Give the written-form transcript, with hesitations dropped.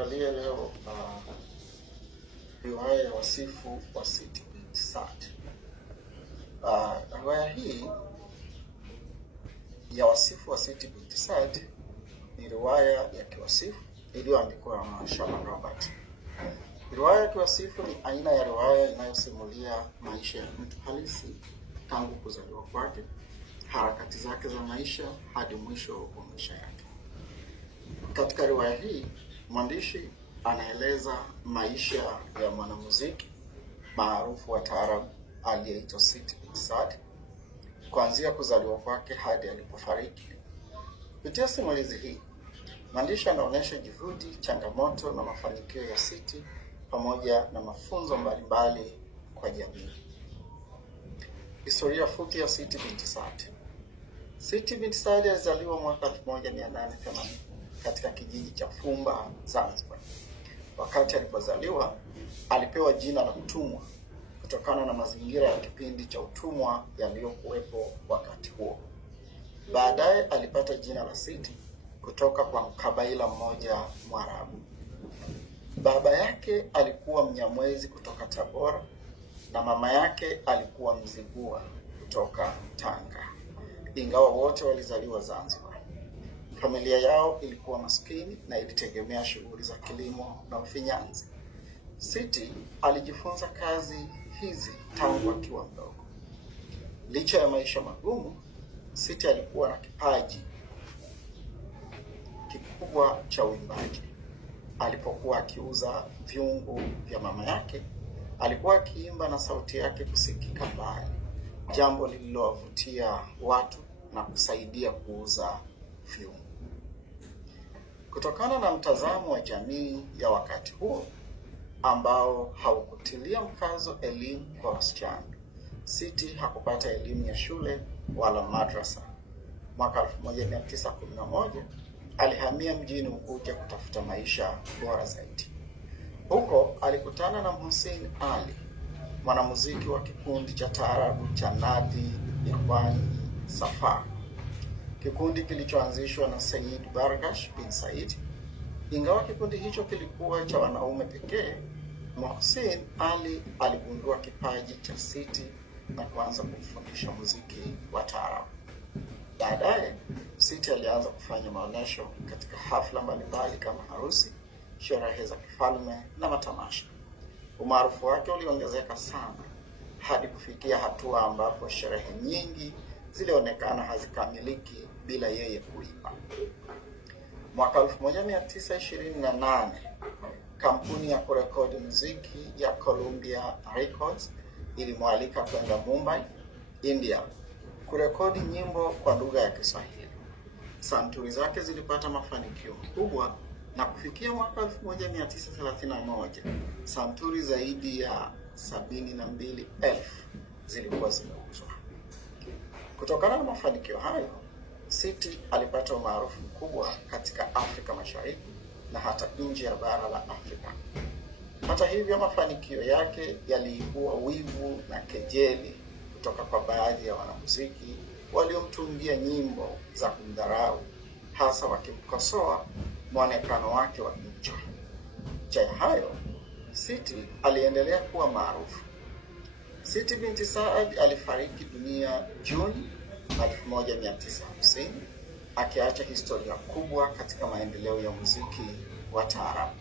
tuangalie leo riwaya ya Wasifu wa Siti Binti Saad. Riwaya hii ya Wasifu wa Siti Binti Saad ni riwaya ya kiwasifu iliyoandikwa na Shaban Robert. Riwaya ya kiwasifu ni aina ya riwaya inayosimulia maisha ya mtu halisi tangu kuzaliwa kwake, harakati zake za maisha hadi mwisho wa maisha yake. Katika riwaya hii, mwandishi anaeleza maisha ya mwanamuziki maarufu wa taarabu aliyeitwa Siti Binti Saad, kuanzia kuzaliwa kwake hadi alipofariki. Kupitia simulizi hii, mwandishi anaonyesha juhudi, changamoto na mafanikio ya Siti pamoja na mafunzo mbalimbali kwa jamii. Historia fupi ya Siti Binti Saad. Siti Binti Saad alizaliwa mwaka 1880 katika kijiji cha Fumba, Zanzibar. Wakati alipozaliwa, alipewa jina la mtumwa kutokana na mazingira ya kipindi cha utumwa yaliyokuwepo wakati huo. Baadaye alipata jina la Siti kutoka kwa mkabaila mmoja Mwarabu. Baba yake alikuwa Mnyamwezi kutoka Tabora na mama yake alikuwa Mzigua kutoka Tanga, ingawa wote walizaliwa Zanzibar. Familia yao ilikuwa maskini na ilitegemea shughuli za kilimo na ufinyanzi. Siti alijifunza kazi hizi tangu akiwa mdogo. Licha ya maisha magumu, Siti alikuwa na kipaji kikubwa cha uimbaji. Alipokuwa akiuza vyungu vya mama yake, alikuwa akiimba na sauti yake kusikika mbali, jambo lililowavutia watu na kusaidia kuuza vyungu. Kutokana na mtazamo wa jamii ya wakati huo ambao haukutilia mkazo elimu kwa wasichana, Siti hakupata elimu ya shule wala madrasa. Mwaka 1911 alihamia mjini Unguja kutafuta maisha bora zaidi. Huko alikutana na Hussein Ali, mwanamuziki wa kikundi cha taarabu cha Nadi Ikhwani Safa, kikundi kilichoanzishwa na Said Bargash bin Said. Ingawa kikundi hicho kilikuwa cha wanaume pekee, Hussein Ali aligundua kipaji cha Siti na kuanza kumfundisha muziki wa taarabu. Baadaye, Siti alianza kufanya maonyesho katika hafla mbalimbali kama harusi, sherehe za kifalme na matamasha. Umaarufu wake uliongezeka sana hadi kufikia hatua ambapo sherehe nyingi zilionekana hazikamiliki bila yeye kuimba. Mwaka 1928, kampuni ya kurekodi muziki ya Columbia Records ilimwalika kwenda Mumbai, India, kurekodi nyimbo kwa lugha ya Kiswahili. Santuri zake zilipata mafanikio makubwa na kufikia mwaka 1931, santuri zaidi ya 72,000 zilikuwa zimeuzwa. Kutokana na mafanikio hayo, Siti alipata umaarufu mkubwa katika Afrika Mashariki na hata nje ya bara la Afrika. Hata hivyo, mafanikio yake yaliibua wivu na kejeli kutoka kwa baadhi ya wanamuziki waliomtungia nyimbo za kumdharau, hasa wakimkosoa mwonekano wake wa kichwa. Licha ya hayo, Siti aliendelea kuwa maarufu. Siti Binti Saad alifariki dunia Juni 1950, akiacha historia kubwa katika maendeleo ya muziki wa taarabu.